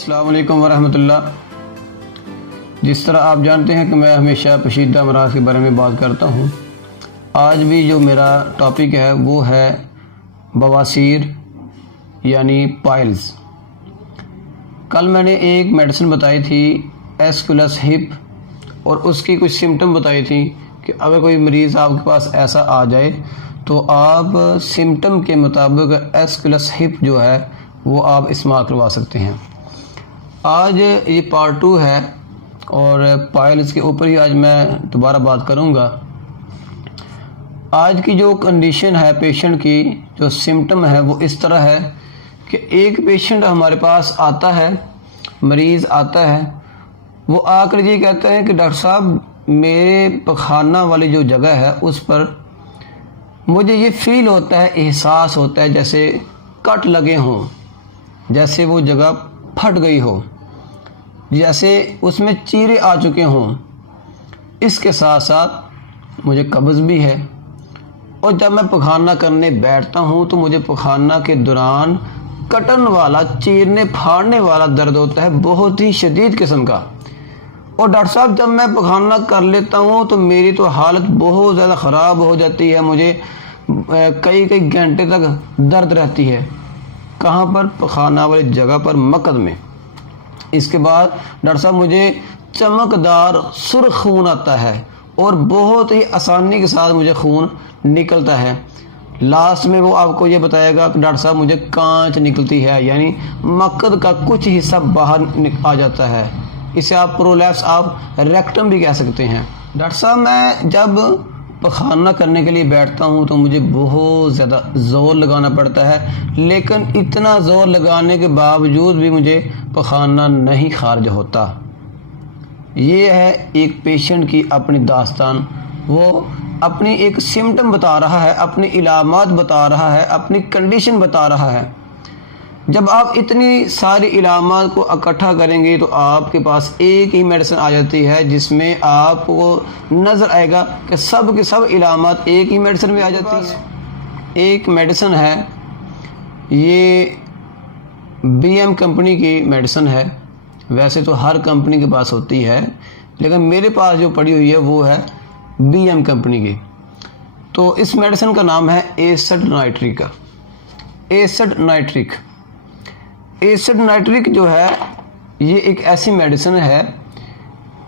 अस्सलाम वालेकुम वरहमतुल्लाह। जिस तरह आप जानते हैं कि मैं हमेशा पेचीदा अमराज़ के बारे में बात करता हूँ, आज भी जो मेरा टॉपिक है वो है बवासीर यानी पाइल्स। कल मैंने एक मेडिसिन बताई थी एस्कुलस हिप और उसकी कुछ सिम्टम बताई थी कि अगर कोई मरीज़ आपके पास ऐसा आ जाए तो आप सिम्टम के मुताबिक एस्कुलस हिप जो है वो आप इस्तेमाल करवा सकते हैं। आज ये पार्ट 2 है और पाइल्स के ऊपर ही आज मैं दोबारा बात करूंगा। आज की जो कंडीशन है पेशेंट की, जो सिम्टम है वो इस तरह है कि एक पेशेंट हमारे पास आता है, मरीज़ आता है, वो आकर ये कहता है कि डॉक्टर साहब मेरे पखाना वाली जो जगह है उस पर मुझे ये फील होता है, एहसास होता है जैसे कट लगे हों, जैसे वो जगह फट गई हो, जैसे उसमें चीरे आ चुके हों। इसके साथ साथ मुझे कब्ज़ भी है और जब मैं पखाना करने बैठता हूँ तो मुझे पखाना के दौरान कटन वाला, चीरने फाड़ने वाला दर्द होता है, बहुत ही शदीद किस्म का। और डॉक्टर साहब जब मैं पखाना कर लेता हूँ तो मेरी तो हालत बहुत ज़्यादा ख़राब हो जाती है, मुझे कई कई घंटे तक दर्द रहती है। कहाँ पर? पखाना वाली जगह पर, मकद में। इसके बाद डॉक्टर साहब मुझे चमकदार सुर्ख खून आता है और बहुत ही आसानी के साथ मुझे खून निकलता है। लास्ट में वो आपको ये बताएगा कि डॉक्टर साहब मुझे कांच निकलती है, यानी मकद का कुछ हिस्सा बाहर आ जाता है। इसे आप प्रोलैप्स, आप रेक्टम भी कह सकते हैं। डॉक्टर साहब मैं जब पखाना करने के लिए बैठता हूँ तो मुझे बहुत ज़्यादा ज़ोर लगाना पड़ता है, लेकिन इतना ज़ोर लगाने के बावजूद भी मुझे पखाना नहीं खारिज होता। ये है एक पेशेंट की अपनी दास्तान। वो अपनी एक सिम्टम बता रहा है, अपनी इलामात बता रहा है, अपनी कंडीशन बता रहा है। जब आप इतनी सारी इलामात को इकट्ठा करेंगे तो आपके पास एक ही मेडिसिन आ जाती है जिसमें आपको नज़र आएगा कि सब के सब इलामात एक ही मेडिसिन में आ जाती है। एक मेडिसिन है, ये BM कंपनी की मेडिसिन है। वैसे तो हर कंपनी के पास होती है, लेकिन मेरे पास जो पड़ी हुई है वो है BM कंपनी की। तो इस मेडिसिन का नाम है एसिड नाइट्रिक। एसिड नाइट्रिक जो है ये एक ऐसी मेडिसिन है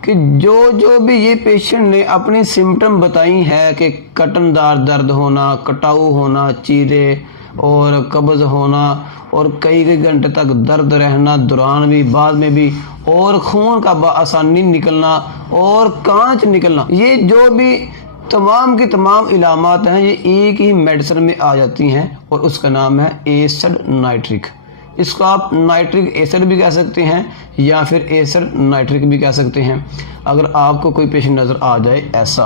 कि जो भी ये पेशेंट ने अपनी सिम्टम बताई है कि कटनदार दर्द होना, कटाऊ होना, चीरे और कब्ज़ होना और कई कई घंटे तक दर्द रहना, दौरान भी, बाद में भी, और खून का आसानी निकलना और कांच निकलना, ये जो भी तमाम की तमाम इलामात हैं ये एक ही मेडिसिन में आ जाती हैं और उसका नाम है एसिड नाइट्रिक। इसको आप नाइट्रिक एसिड भी कह सकते हैं या फिर एसिड नाइट्रिक भी कह सकते हैं। अगर आपको कोई पेशेंट नज़र आ जाए ऐसा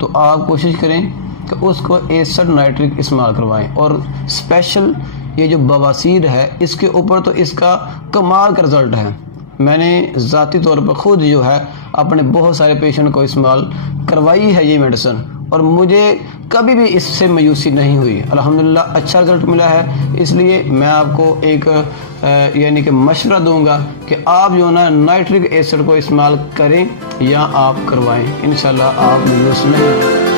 तो आप कोशिश करें कि उसको एसिड नाइट्रिक इस्तेमाल करवाएं। और स्पेशल ये जो बवासीर है इसके ऊपर तो इसका कमाल का रिज़ल्ट है। मैंने ज़ाती तौर पर ख़ुद जो है अपने बहुत सारे पेशेंट को इस्तेमाल करवाई है ये मेडिसिन और मुझे कभी भी इससे मायूसी नहीं हुई। अल्हम्दुलिल्लाह अच्छा रिज़ल्ट मिला है। इसलिए मैं आपको एक यानी कि मशवरा दूंगा कि आप जो ना नाइट्रिक एसिड को इस्तेमाल करें या आप करवाएं। इंशाल्लाह आप मायूस नहीं।